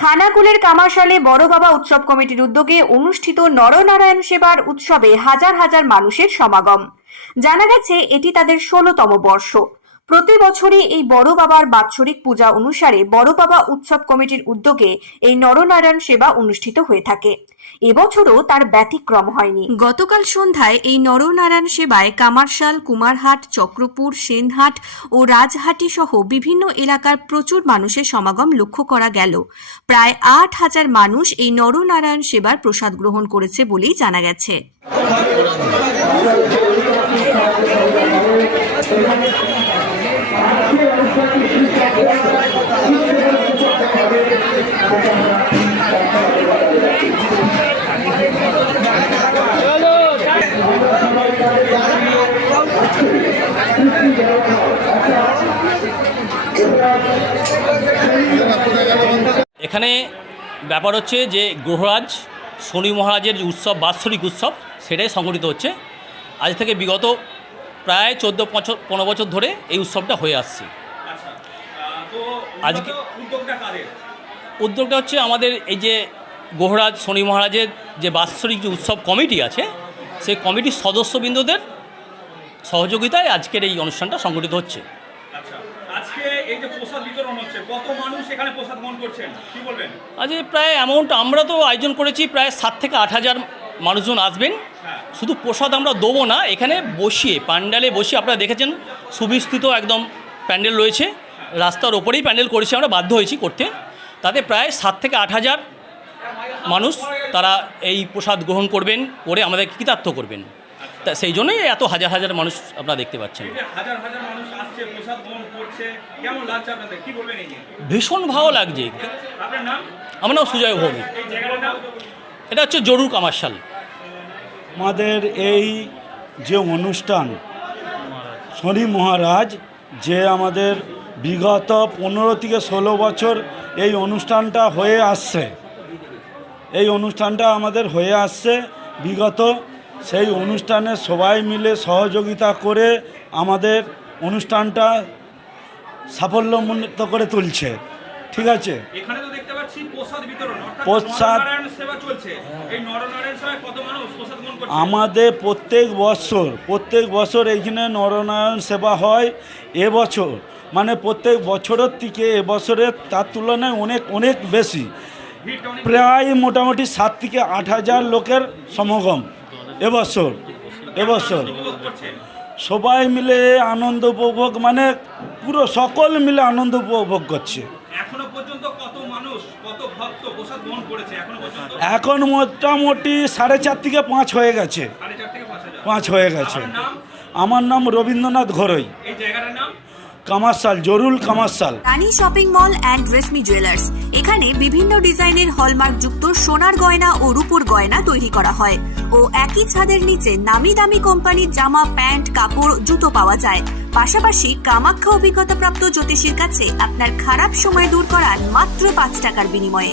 খানাকুলের কামাশালে বড় বাবা উৎসব কমিটির উদ্যোগে অনুষ্ঠিত নরনারায়ণ সেবার উৎসবে হাজার হাজার মানুষের সমাগম। জানা গেছে, এটি তাদের ষোলতম বর্ষ। প্রতি বছরই এই বড় বাবার বাৎসরিক পূজা অনুসারে বড় বাবা উৎসব কমিটির উদ্যোগে এই নরনারায়ণ সেবা অনুষ্ঠিত হয়ে থাকে। এবছরও তার ব্যতিক্রম হয়নি। গতকাল সন্ধ্যায় এই নরনারায়ণ সেবায় কামারশাল, কুমারহাট, চক্রপুর, সেনহাট ও রাজহাটি সহ বিভিন্ন এলাকার প্রচুর মানুষের সমাগম লক্ষ্য করা গেল। প্রায় আট হাজার মানুষ এই নরনারায়ণ সেবার প্রসাদ গ্রহণ করেছে বলেই জানা গেছে। এখানে ব্যাপার হচ্ছে যে গ্রহরাজ, শনি মহারাজের উৎসব, বাৎসরিক উৎসব, সেটাই সংগঠিত হচ্ছে। আজ থেকে বিগত প্রায় চোদ্দ বছর পনেরো বছর ধরে এই উৎসবটা হয়ে আসছে। আচ্ছা আজকে- উদ্যোগটা হচ্ছে আমাদের এই যে গোহরাজ শনি মহারাজের যে বাৎসরিক যে উৎসব কমিটি আছে সেই কমিটির সদস্যবৃন্দদের সহযোগিতায় আজকের এই অনুষ্ঠানটা সংগঠিত হচ্ছে। আচ্ছা আজকে আজ প্রায় অ্যামাউন্ট আমরা তো আয়োজন করেছি প্রায় সাত থেকে আট হাজার মানুষজন আসবেন। শুধু প্রসাদ আমরা দেবো না এখানে বসিয়ে প্যান্ডেলে বসিয়ে আপনারা দেখেছেন সুবিস্তৃত একদম প্যান্ডেল রয়েছে। রাস্তার ওপরেই প্যান্ডেল করেছি আমরা বাধ্য হয়েছি করতে। তাতে প্রায় সাত থেকে আট হাজার মানুষ তারা এই প্রসাদ গ্রহণ করবেন করে আমাদের কৃতার্থ করবেন। তা সেই জন্যই এত হাজার হাজার মানুষ আপনারা দেখতে পাচ্ছেন। ভীষণ ভালো লাগছে। আমার নাম সুজয় ভৌমিক। এটা হচ্ছে জরুর কামারশাল। আমাদের এই যে অনুষ্ঠান শনি মহারাজ যে আমাদের বিগত পনেরো থেকে ষোলো বছর এই অনুষ্ঠানটা হয়ে আসছে এই অনুষ্ঠানটা আমাদের হয়ে আসছে। বিগত সেই অনুষ্ঠানে সবাই মিলে সহযোগিতা করে আমাদের অনুষ্ঠানটা সাফল্যমণ্ডিত করে তুলছে। ঠিক আছে? প্রসাদ করছে? আমাদের প্রত্যেক বছর প্রত্যেক বছর এইখানে নরনারায়ণ সেবা হয় এবছর। মানে প্রত্যেক বছরের থেকে এবছরের তার তুলনায় অনেক অনেক বেশি। প্রায় মোটামুটি সাত থেকে আট হাজার লোকের সমাগম এবছর এবছর। সবাই মিলে আনন্দ উপভোগ মানে পুরো সকল মিলে আনন্দ উপভোগ করছে। এখনও মোটামুটি সাড়ে চার থেকে পাঁচ হয়ে গেছে। পাঁচ হয়ে গেছে। আমার নাম? রবীন্দ্রনাথ ঘরই। এই কামারশাল জরুল Kamarshal. Rani shopping mall and Reshmi jewellers. এখানে বিভিন্ন ডিজাইনের হলমার্ক যুক্ত সোনার গয়না ও রূপোর গয়না তৈরি করা হয়। ও একই ছাদের নিচে নামি দামি কোম্পানির জামা প্যান্ট কাপড় জুতো পাওয়া যায়। পাশাপাশি কামাখ্যা অভিজ্ঞতাপ্রাপ্ত জ্যোতিষীর কাছে আপনার খারাপ সময় দূর করার মাত্র পাঁচ টাকার বিনিময়ে।